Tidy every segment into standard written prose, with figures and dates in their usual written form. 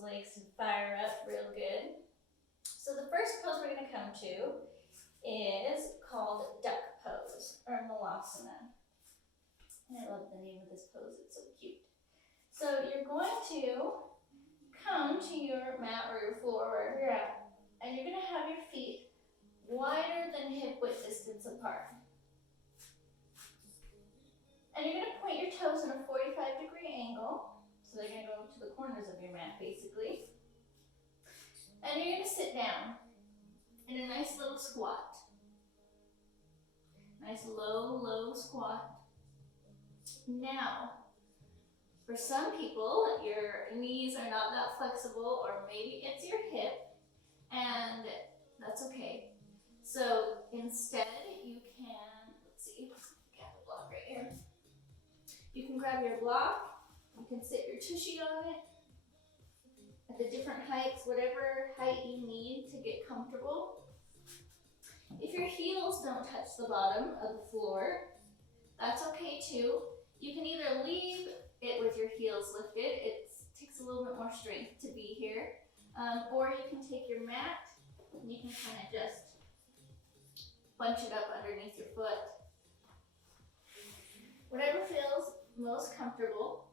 those legs to fire up real good. So the first pose we're going to come to is called duck pose or malasana. And I love the name of this pose, it's so cute. So you're going to come to your mat or your floor, wherever you're at, and you're going to have your feet wider than hip width distance apart. And you're going to point your toes in a 45-degree angle. So they're going to go to the corners of your mat, basically. And you're going to sit down in a nice little squat. Nice low squat. Now, for some people, your knees are not that flexible, or maybe it's your hip, and that's okay. So instead, you can, let's see, I have a block right here. You can grab your block, you can sit your tushy on it at the different heights, whatever height you need to get comfortable. If your heels don't touch the bottom of the floor, that's okay too. You can either leave it with your heels lifted, it takes a little bit more strength to be here, or you can take your mat and you can kind of just bunch it up underneath your foot. Whatever feels most comfortable.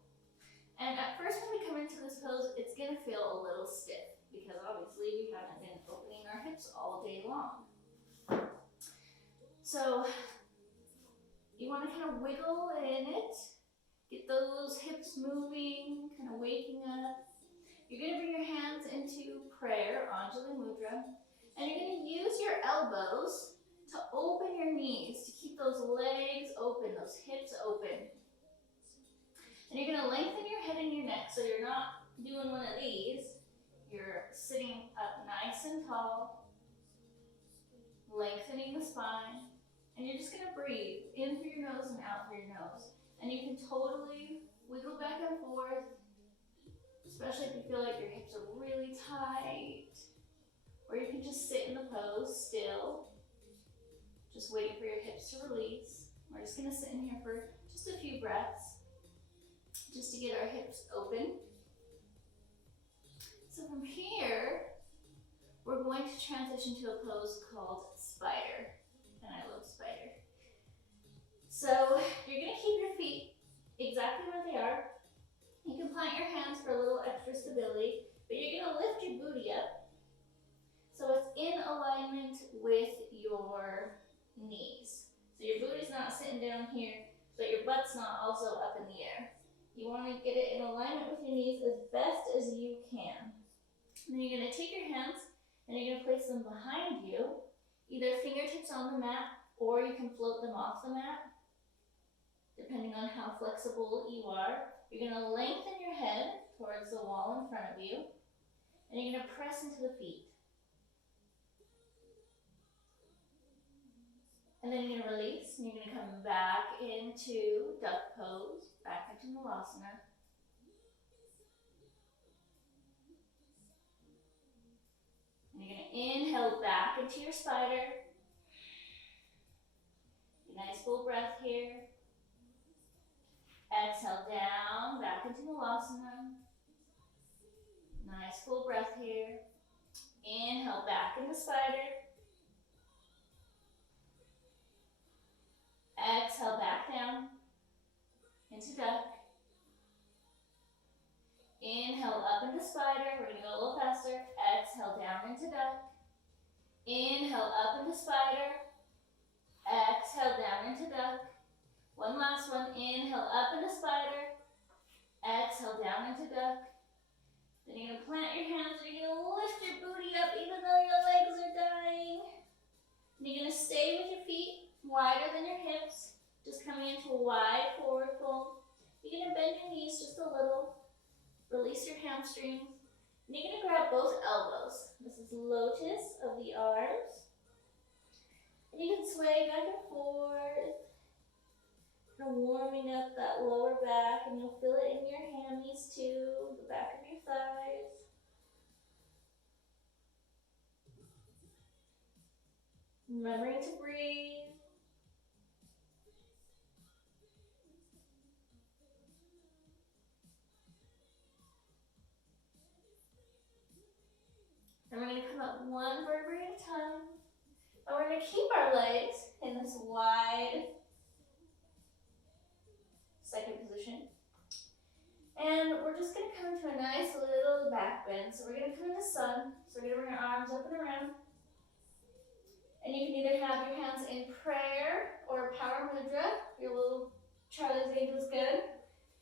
And at first when we come into this pose, it's going to feel a little stiff because obviously we haven't been opening our hips all day long. So you want to kind of wiggle in it, get those hips moving, kind of waking up. You're going to bring your hands into prayer, Anjali Mudra, and you're going to use your elbows to open your knees, to keep those legs open, those hips open. And you're going to lengthen your head and your neck, so you're not doing one of these. You're sitting up nice and tall, lengthening the spine, and you're just going to breathe in through your nose and out through your nose. And you can totally wiggle back and forth, especially if you feel like your hips are really tight. Or you can just sit in the pose still, just waiting for your hips to release. We're just going to sit in here for just a few breaths, just to get our hips open. So from here, we're going to transition to a pose called spider. And I love spider. So you're going to keep your feet exactly where they are. You can plant your hands for a little extra stability, but you're going to lift your booty up so it's in alignment with your knees. So your booty's not sitting down here, but your butt's not also up in the air. You want to get it in alignment with your knees as best as you can. And then you're going to take your hands and you're going to place them behind you, either fingertips on the mat or you can float them off the mat, depending on how flexible you are. You're going to lengthen your head towards the wall in front of you, and you're going to press into the feet. And then you're going to release, and you're going to come back into duck pose, back into malasana. And you're going to inhale back into your spider. Nice full breath here. Exhale down, back into malasana. Nice full breath here. Inhale back into spider. Exhale back down into duck. Inhale up into spider. We're going to go a little faster. Exhale down into duck. Inhale up into spider. Exhale down into duck. One last one. Inhale up into spider. Exhale down into duck. Then you're going to plant your hands and you're going to lift your booty up even though your legs are dying. And you're going to stay with your feet wider than your hips. Just coming into a wide forward fold. You're going to bend your knees just a little. Release your hamstrings. And you're going to grab both elbows. This is lotus of the arms. And you can sway back and forth. Kind of warming up that lower back, and you'll feel it in your hammies too, the back of your thighs. Remembering to breathe. one vertebrae at a time. And we're going to keep our legs in this wide second position. And we're just going to come to a nice little back bend. So we're going to come into sun. So we're going to bring our arms up and around. And you can either have your hands in prayer or power mudra. Your little Charlie's Angels good.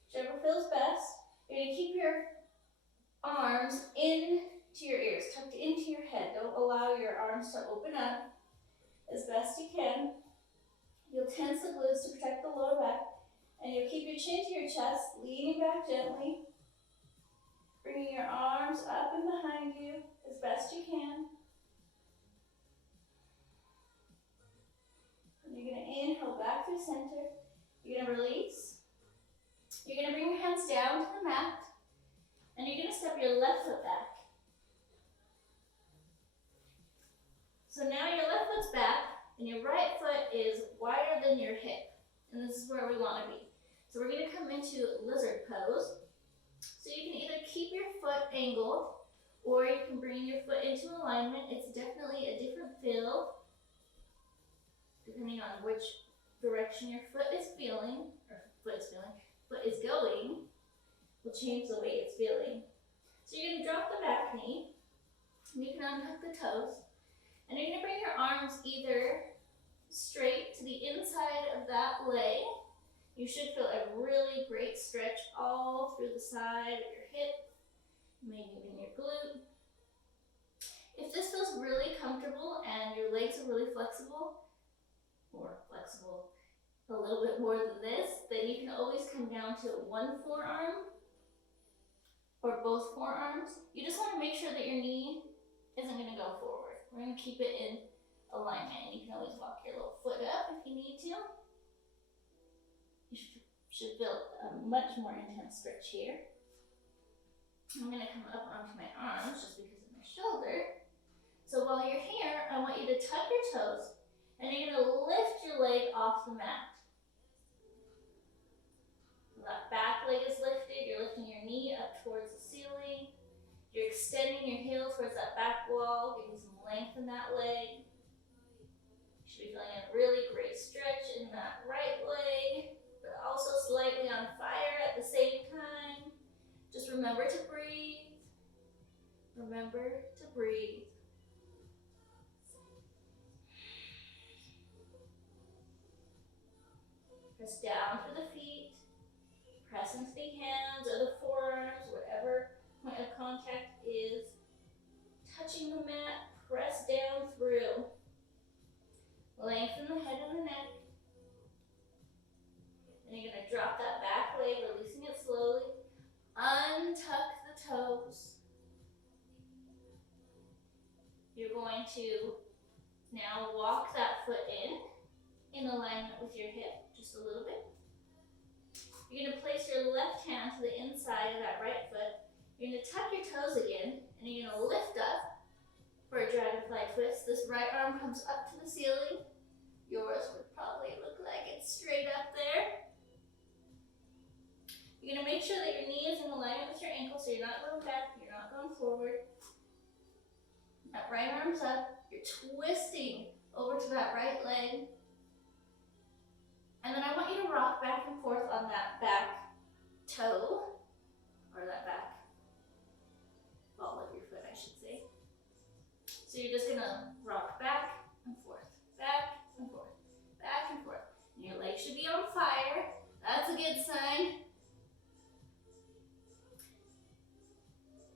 Whichever feels best. You're going to keep your arms into your ears, tucked into your head. Don't allow your arms to open up as best you can. You'll tense the glutes to protect the lower back. And you'll keep your chin to your chest, leaning back gently. Bringing your arms up and behind you as best you can. And you're going to inhale back through center. You're going to release. You're going to bring your hands down to the mat. And you're going to step your left foot back. So now your left foot's back, and your right foot is wider than your hip. And this is where we want to be. So we're going to come into lizard pose. So you can either keep your foot angled, or you can bring your foot into alignment. It's definitely a different feel, depending on which direction your foot is feeling, foot is going, will change the way it's feeling. So you're going to drop the back knee, and you can untuck the toes, and you're going to bring your arms either straight to the inside of that leg. You should feel a really great stretch all through the side of your hip, maybe even your glute. If this feels really comfortable and your legs are really flexible, or flexible a little bit more than this, then you can always come down to one forearm or both forearms. You just want to make sure that your knee isn't going to go forward. We're going to keep it in alignment, and you can always walk your little foot up if you need to. You should feel a much more intense stretch here. I'm going to come up onto my arms just because of my shoulder. So while you're here, I want you to tuck your toes, and you're going to lift your leg off the mat. That back leg is lifted. You're lifting your knee up towards the ceiling. You're extending your heel towards that back wall, getting some length in that leg. You should be feeling a really great stretch in that right leg, but also slightly on fire at the same time. Just remember to breathe. Remember to breathe. Press down through the feet. Press into the hands or the forearms, whatever point of contact is touching the mat. Press down through. Lengthen the head and the neck. And you're going to drop that back leg, releasing it slowly. Untuck the toes. You're going to now walk that foot in alignment with your hip, just a little bit. You're going to place your left hand to the inside of that right foot. You're going to tuck your toes again, and you're going to lift up for a dragonfly twist. This right arm comes up to the ceiling. Yours would probably look like it's straight up there. You're going to make sure that your knee is in alignment with your ankle, so you're not going back, you're not going forward. That right arm's up. You're twisting over to that right leg. And then I want you to rock back and forth on that back toe, or that back ball of your foot, I should say. So you're just gonna rock back and forth, back and forth, back and forth. And your legs should be on fire. That's a good sign.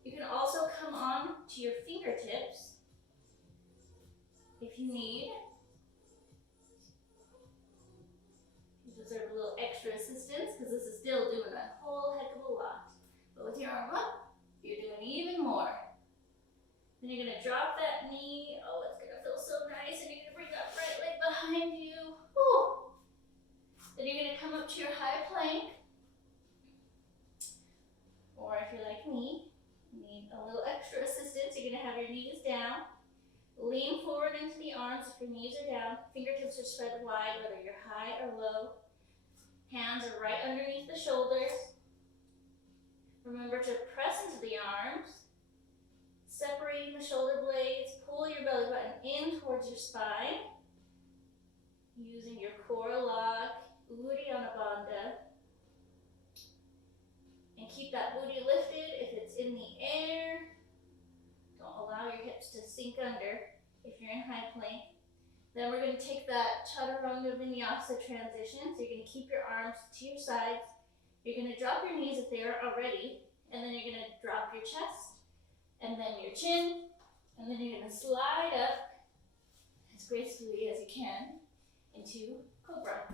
You can also come on to your fingertips if you need. You deserve a little extra assistance because this is still doing a whole heck of a lot. But with your arm up, you're doing even more. Then you're going to drop that knee. Oh, it's going to feel so nice. And you're going to bring that right leg behind you. Whew. Then you're going to come up to your high plank. Or if you're like me, you need a little extra assistance, you're going to have your knees down. Lean forward into the arms if your knees are down. Fingertips are spread wide, whether you're high or low. Hands are right underneath the shoulders. Remember to press into the arms. Separating the shoulder blades, pull your belly button in towards your spine. Using your core lock, Uddiyana Bandha. And keep that booty lifted if it's in the air. Don't allow your hips to sink under if you're in high plank. Then we're going to take that Chaturanga Vinyasa transition. So you're going to keep your arms to your sides. You're going to drop your knees if they are already. And then you're going to drop your chest. And then your chin. And then you're going to slide up as gracefully as you can into Cobra.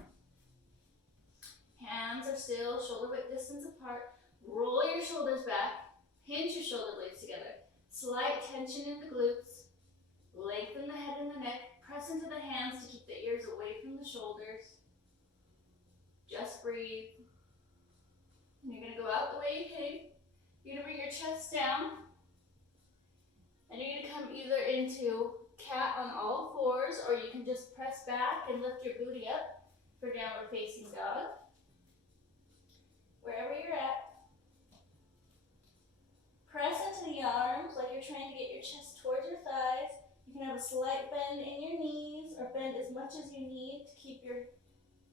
Hands are still shoulder width distance apart. Roll your shoulders back. Hinge your shoulder blades together. Slight tension in the glutes. Lengthen the head and the neck. Press into the hands to keep the ears away from the shoulders. Just breathe. And you're going to go out the way you came. You're going to bring your chest down. And you're going to come either into cat on all fours, or you can just press back and lift your booty up for downward facing dog. Wherever you're at. Press into the arms like you're trying to get your chest towards your thighs. You can have a slight bend in your knees, or bend as much as you need to keep your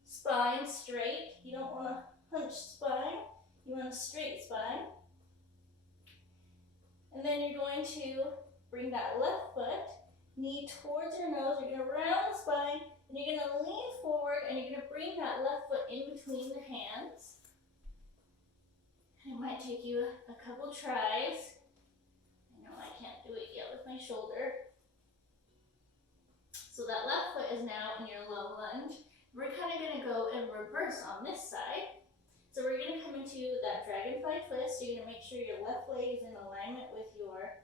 spine straight. You don't want a hunched spine. You want a straight spine. And then you're going to bring that left foot, knee towards your nose. You're going to round the spine, and you're going to lean forward, and you're going to bring that left foot in between the hands. It might take you a couple tries. I know I can't do it yet with my shoulder. So that left foot is now in your low lunge. We're kind of going to go in reverse on this side. So we're going to come into that dragonfly twist. You're going to make sure your left leg is in alignment with your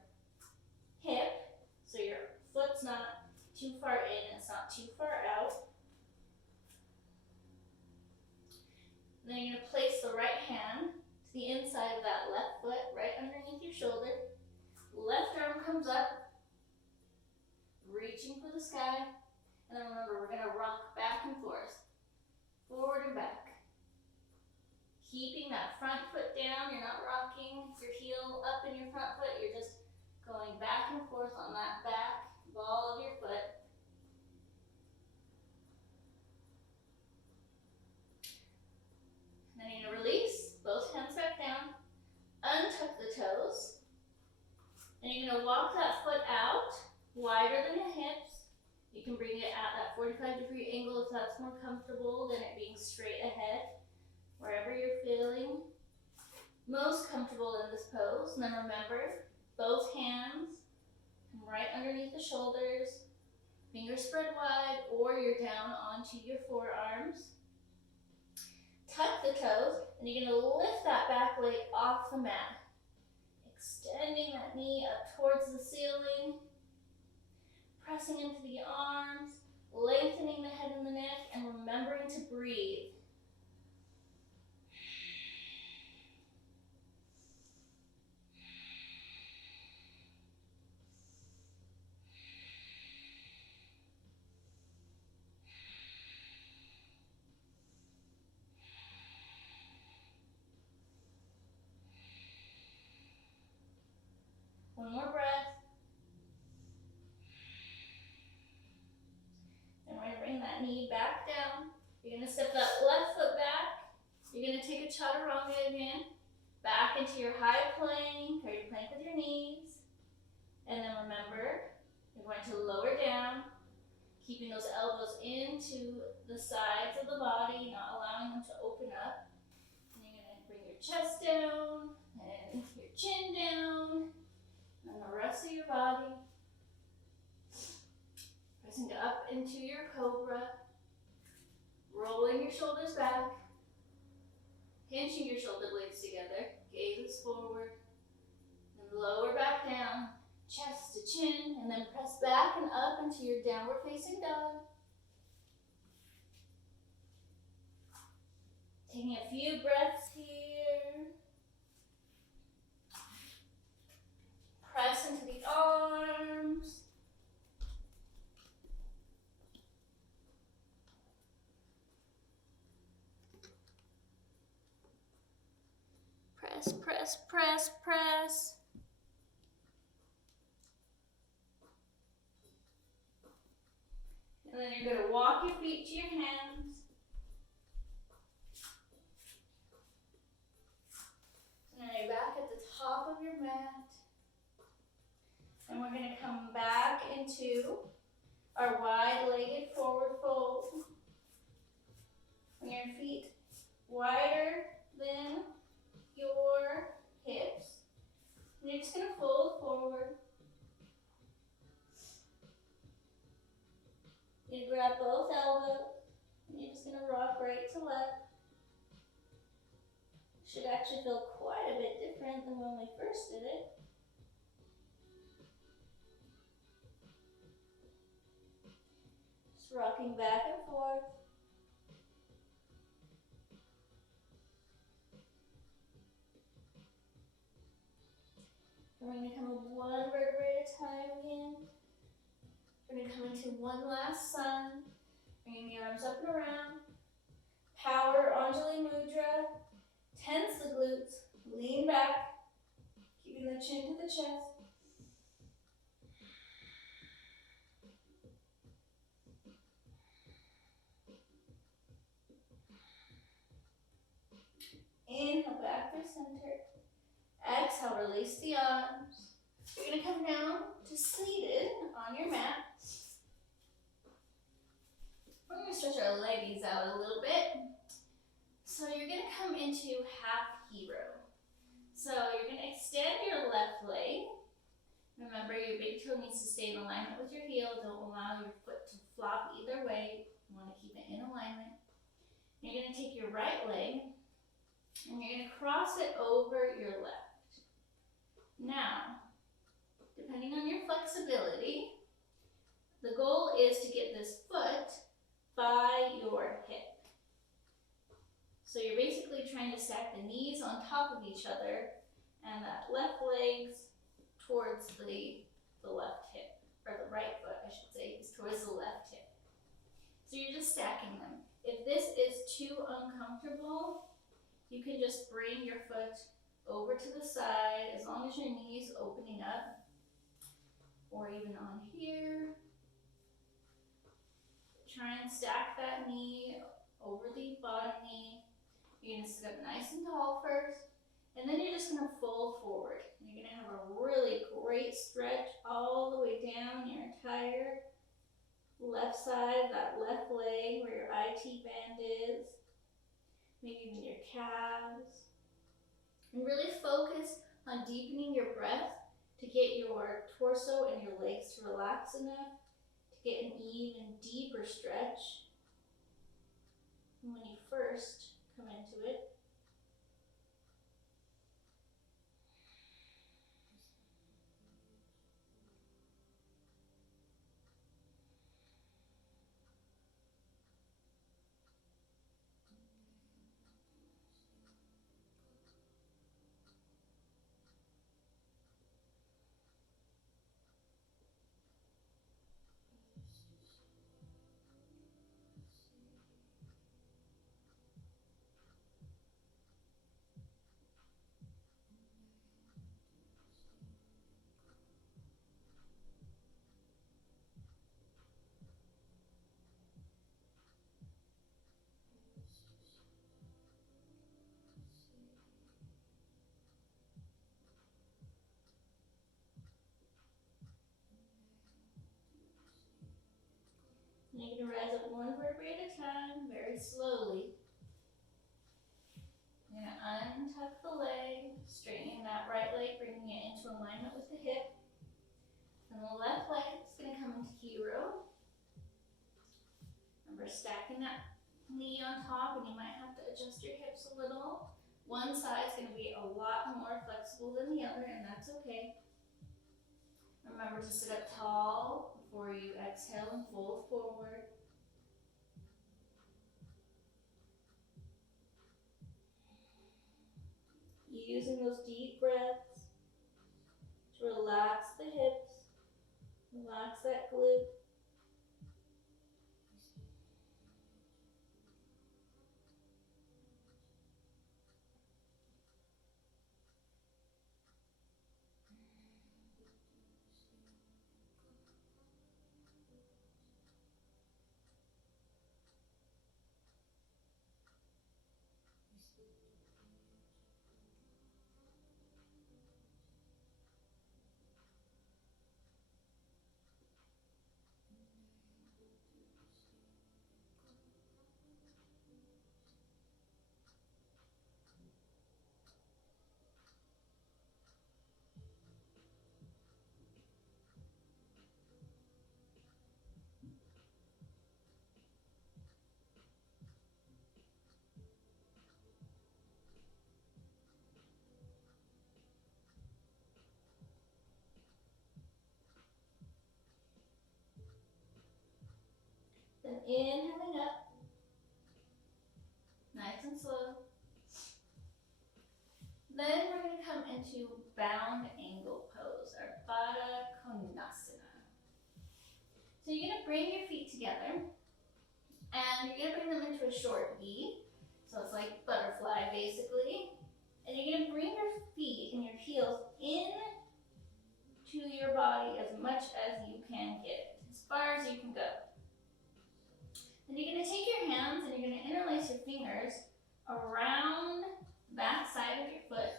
hip. So your foot's not too far in, it's not too far out. And then you're going to place the right hand to the inside of that left foot, right underneath your shoulder. Left arm comes up, reaching for the sky. And then remember, we're going to rock back and forth, forward and back. Keeping that front foot down, you're not rocking your heel up in your front foot, you're just going back and forth on that back ball of your foot. And then you're going to release, both hands back down, untuck the toes, and you're going to walk that foot out, wider than the hips. You can bring it at that 45-degree angle if that's more comfortable than it being straight ahead. Wherever you're feeling most comfortable in this pose. And then remember, both hands right underneath the shoulders, fingers spread wide, or you're down onto your forearms. Tuck the toes, and you're going to lift that back leg off the mat. Extending that knee up towards the ceiling. Pressing into the arms, lengthening the head and the neck, and remembering to breathe. One more breath. And we're going to bring that knee back down. You're going to step that left foot back. You're going to take a chaturanga again. Back into your high plank, or your plank with your knees. And then remember, you're going to lower down, keeping those elbows into the sides of the body, not allowing them to open up. And you're going to bring your chest down, and your chin down. And the rest of your body, pressing up into your cobra, rolling your shoulders back, pinching your shoulder blades together, gazes forward, and lower back down, chest to chin, and then press back and up into your downward facing dog. Taking a few breaths here. Press into the arms. Press, press, press, press. And then you're going to walk your feet to your hands. And then you're back at the top of your mat. And we're going to come back into our wide-legged forward fold. Bring your feet wider than your hips. And you're just going to fold forward. You grab both elbows. And you're just going to rock right to left. Should actually feel quite a bit different than when we first did it. Just rocking back and forth. We're going to come one vertebrae at a time again. We're going to come into one last sun. Bringing the arms up and around. Power Anjali Mudra. Tense the glutes. Lean back. Keeping the chin to the chest. Inhale back through center. Exhale, release the arms. You're going to come down to seated on your mat. We're going to stretch our legs out a little bit. So you're going to come into half hero. So you're going to extend your left leg. Remember, your big toe needs to stay in alignment with your heel. Don't allow your foot to flop either way. You want to keep it in alignment. You're going to take your right leg and you're going to cross it over your left. Now, depending on your flexibility, the goal is to get this foot by your hip. So you're basically trying to stack the knees on top of each other and that left leg's towards the left hip, or the right foot, I should say, is towards the left hip. So you're just stacking them. If this is too uncomfortable, you can just bring your foot over to the side as long as your knee is opening up, or even on here. Try and stack that knee over the bottom knee. You're going to sit up nice and tall first, and then you're just going to fold forward. You're going to have a really great stretch all the way down your entire left side, that left leg where your IT band is, maybe even your calves. And really focus on deepening your breath to get your torso and your legs to relax enough to get an even deeper stretch. And when you first come into it, you're going to rise up one vertebrae at a time, very slowly. You're going to untuck the leg, straightening that right leg, bringing it into alignment with the hip. And the left leg is going to come into hero. Remember, stacking that knee on top, and you might have to adjust your hips a little. One side is going to be a lot more flexible than the other, and that's okay. Remember to sit up tall before you exhale and fold forward. Using those deep breaths to relax the hips, relax that glute. round angle pose, our Baddha Konasana. So you're gonna bring your feet together and you're gonna bring them into a short V. So it's like butterfly basically. And you're gonna bring your feet and your heels in to your body as much as you can get, as far as you can go. Then you're gonna take your hands and you're gonna interlace your fingers around the back side of your foot,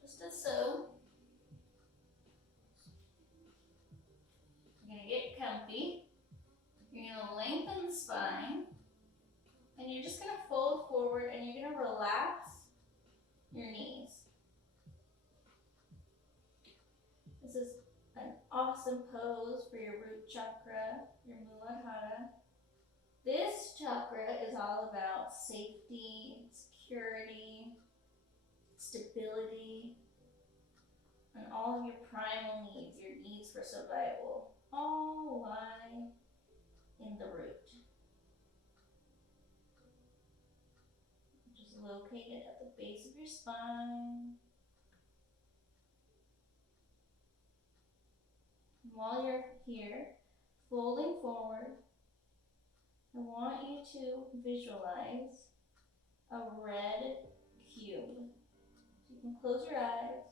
just as so. You're gonna get comfy. You're gonna lengthen the spine. And you're just gonna fold forward and you're gonna relax your knees. This is an awesome pose for your root chakra, your Muladhara. This chakra is all about safety, security, stability, and all of your primal needs, your needs for survival, all lie in the root, which is located at the base of your spine. And while you're here, folding forward, I want you to visualize a red cube. So you can close your eyes,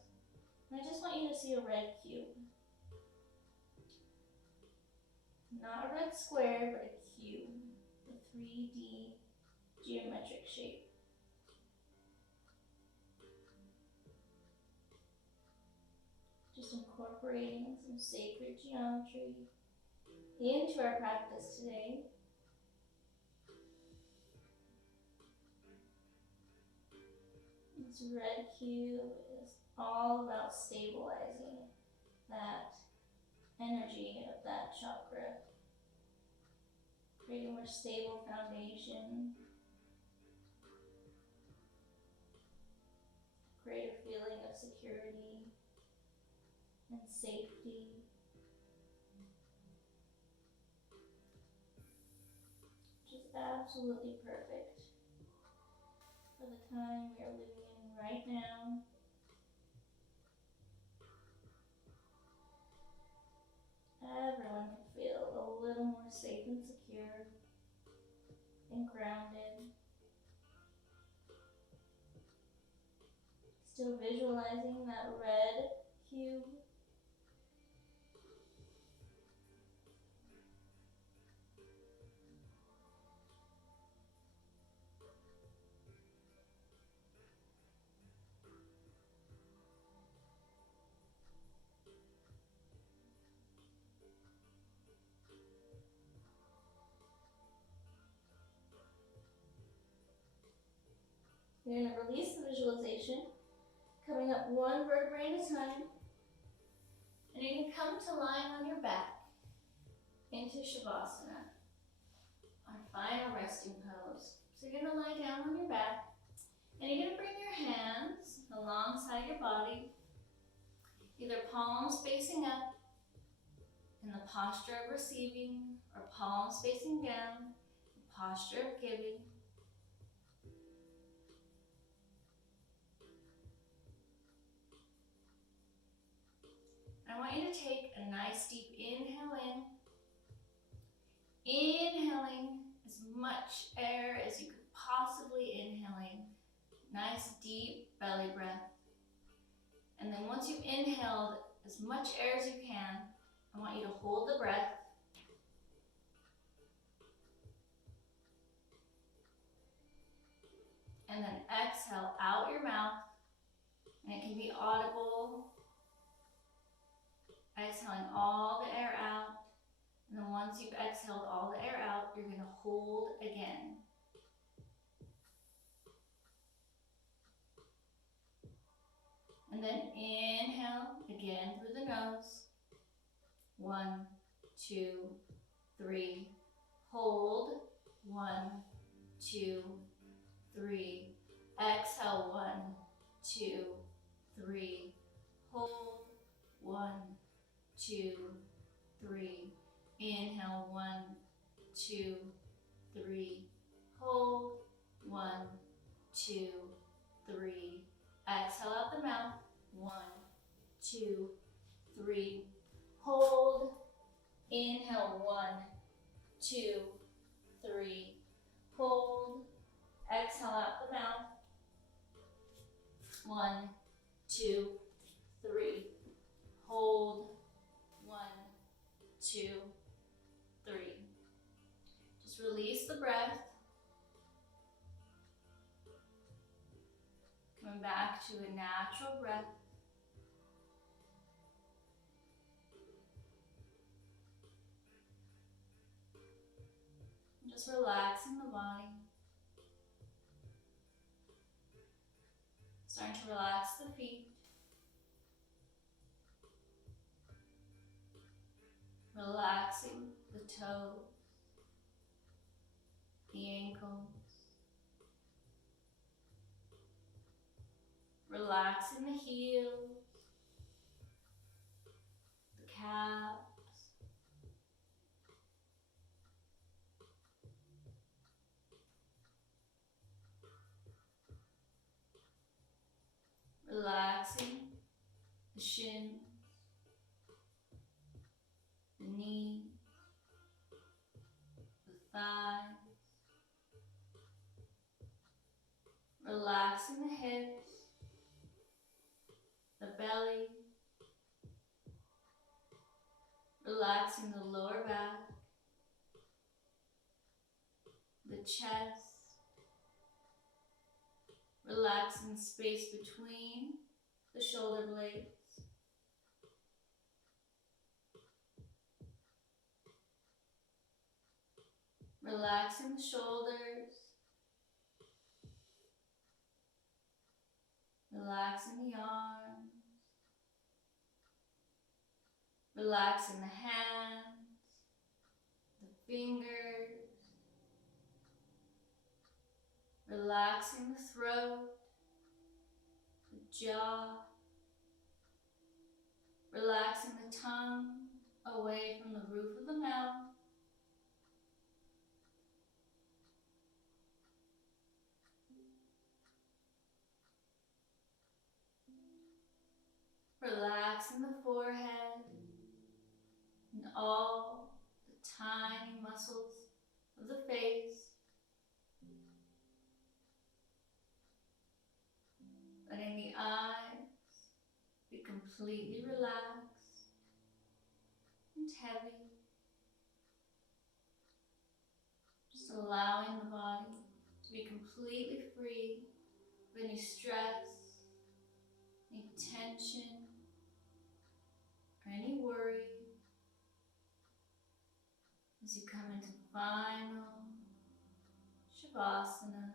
and I just want you to see a red cube. Not a red square, but a cube, a 3D geometric shape. Just incorporating some sacred geometry into our practice today. This red cube is all about stabilizing that energy of that chakra, creating a more stable foundation, greater feeling of security and safety. Which is absolutely perfect for the time we are living in right now. Everyone can feel a little more safe and secure and grounded. Still visualizing that red cube. You're going to release the visualization, coming up one vertebrae at a time. And you can come to lying on your back into Savasana, our final resting pose. So you're going to lie down on your back, and you're going to bring your hands alongside your body, either palms facing up in the posture of receiving, or palms facing down, the posture of giving. I want you to take a nice deep inhale in. Inhaling as much air as you could possibly inhaling. Nice deep belly breath. And then once you've inhaled as much air as you can, I want you to hold the breath. And then exhale out your mouth. And it can be audible. Exhaling all the air out. And then once you've exhaled all the air out, you're going to hold again. And then inhale again through the nose. 1, 2, 3. Hold. 1, 2, 3. Exhale. 1, 2, 3. Hold. 1, 2, 3. Inhale. 1, 2, 3. Hold. 1, 2, 3. Exhale out the mouth. 2, 3. Hold. Inhale, 1, 2, 3. Hold. Exhale out the mouth. 1, 2, 3. Hold. 1, 2, 3. Just release the breath. Coming back to a natural breath. Just relaxing the body. Starting to relax the feet. Relaxing the toes, the ankles. Relaxing the heels, the calves. Relaxing the shins, the knees, the thighs. Relaxing the hips, the belly. Relaxing the lower back, the chest. Relaxing the space between the shoulder blades. Relaxing the shoulders. Relaxing the arms. Relaxing the hands, the fingers. Relaxing the throat, the jaw. Relaxing the tongue away from the roof of the mouth. Relaxing the forehead and all the tiny muscles of the face. Letting the eyes be completely relaxed and heavy. Just allowing the body to be completely free of any stress, any tension, or any worry as you come into final Savasana.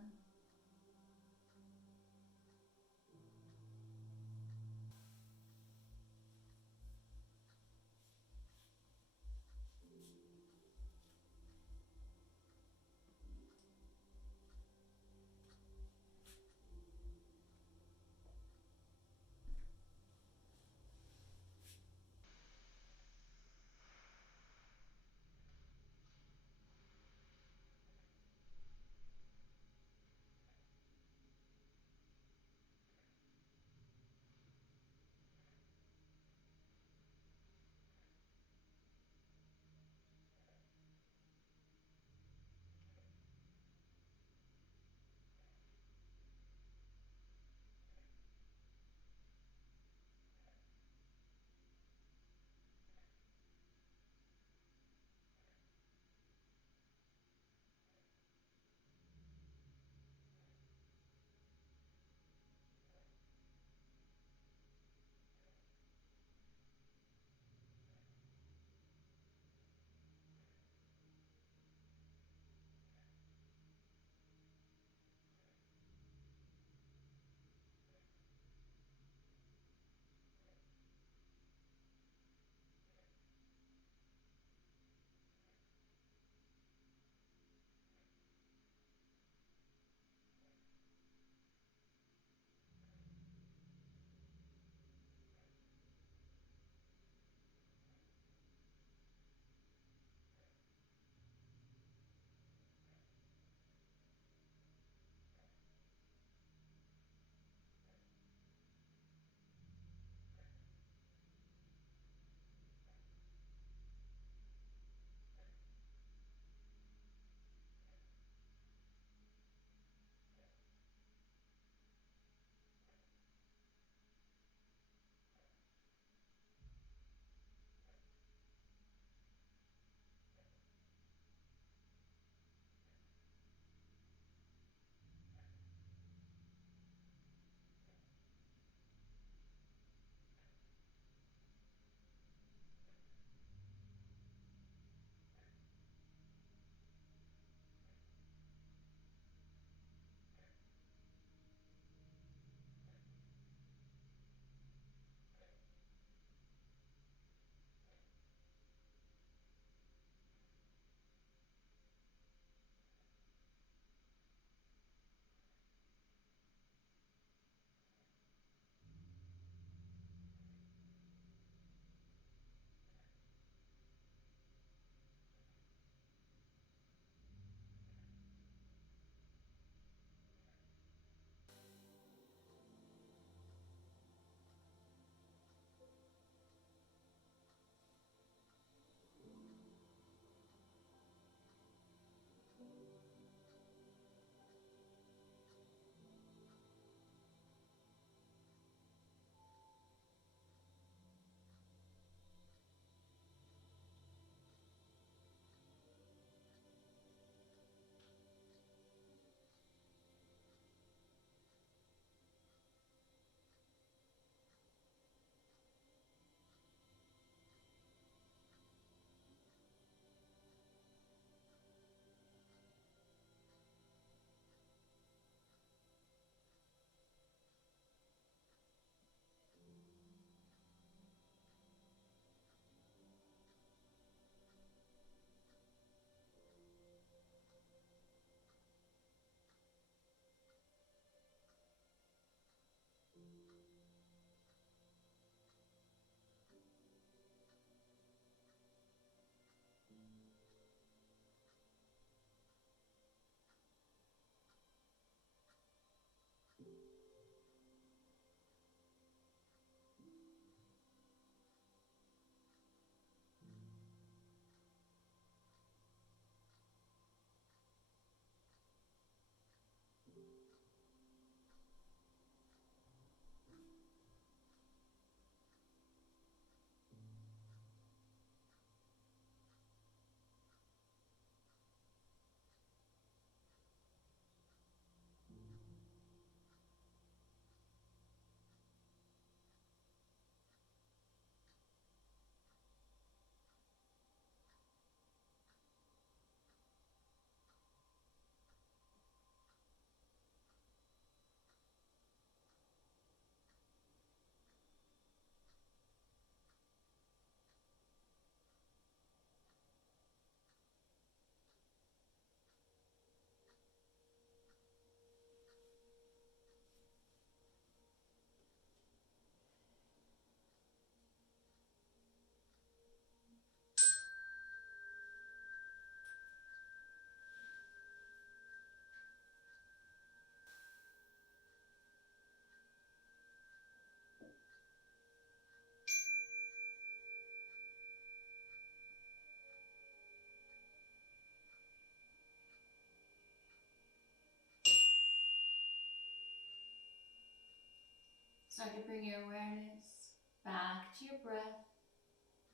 Start to bring your awareness back to your breath,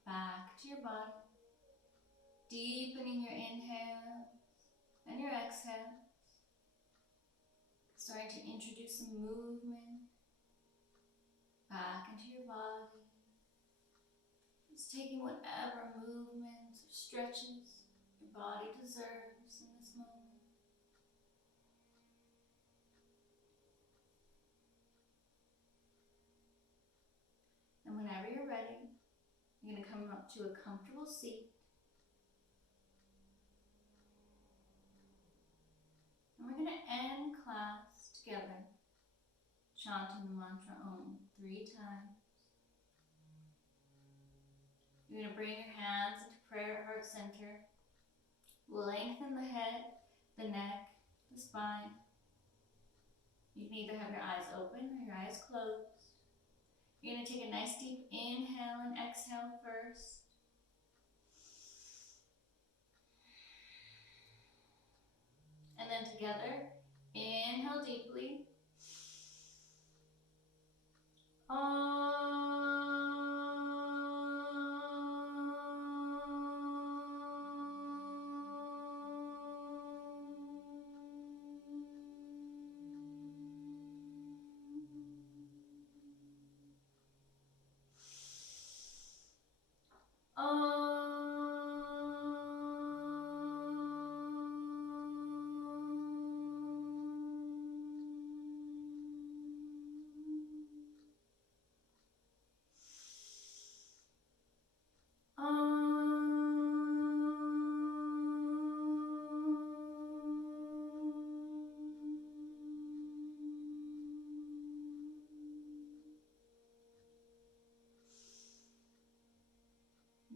back to your body, deepening your inhale and your exhale. Starting to introduce some movement back into your body. Just taking whatever movements or stretches your body deserves in this moment. And whenever you're ready, you're going to come up to a comfortable seat. And we're going to end class together, chanting the mantra Om 3 times. You're going to bring your hands into prayer heart center. Lengthen the head, the neck, the spine. You can either have your eyes open or your eyes closed. You're going to take a nice deep inhale and exhale first. And then together, inhale deeply.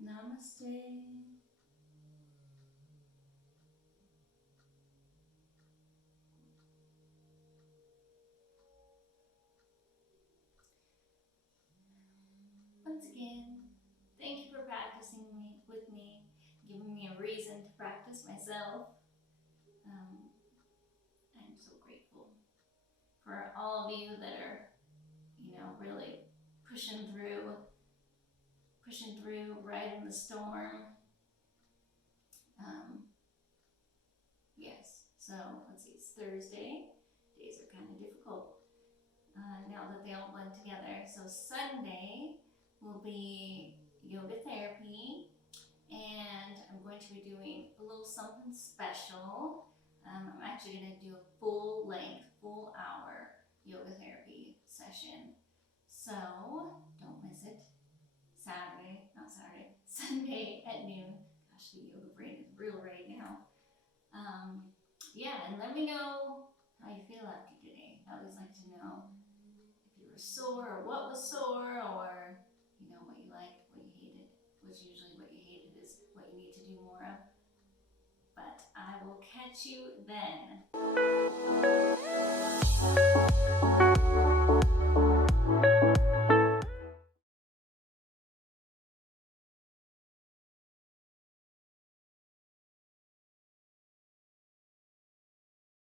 Namaste. Once again, thank you for practicing with me, giving me a reason to practice myself. I'm so grateful for all of you that are, really pushing through right in the storm. Yes, so let's see, it's Thursday. Days are kind of difficult now that they all blend together. So Sunday will be yoga therapy, and I'm going to be doing a little something special. I'm actually going to do a full length, full hour yoga therapy session. So don't miss it. Sunday at noon. Gosh, the yoga brain is real right now. Yeah, and let me know how you feel after today. I always like to know if you were sore or what was sore, or what you liked, what you hated. Which usually what you hated is what you need to do more of. But I will catch you then.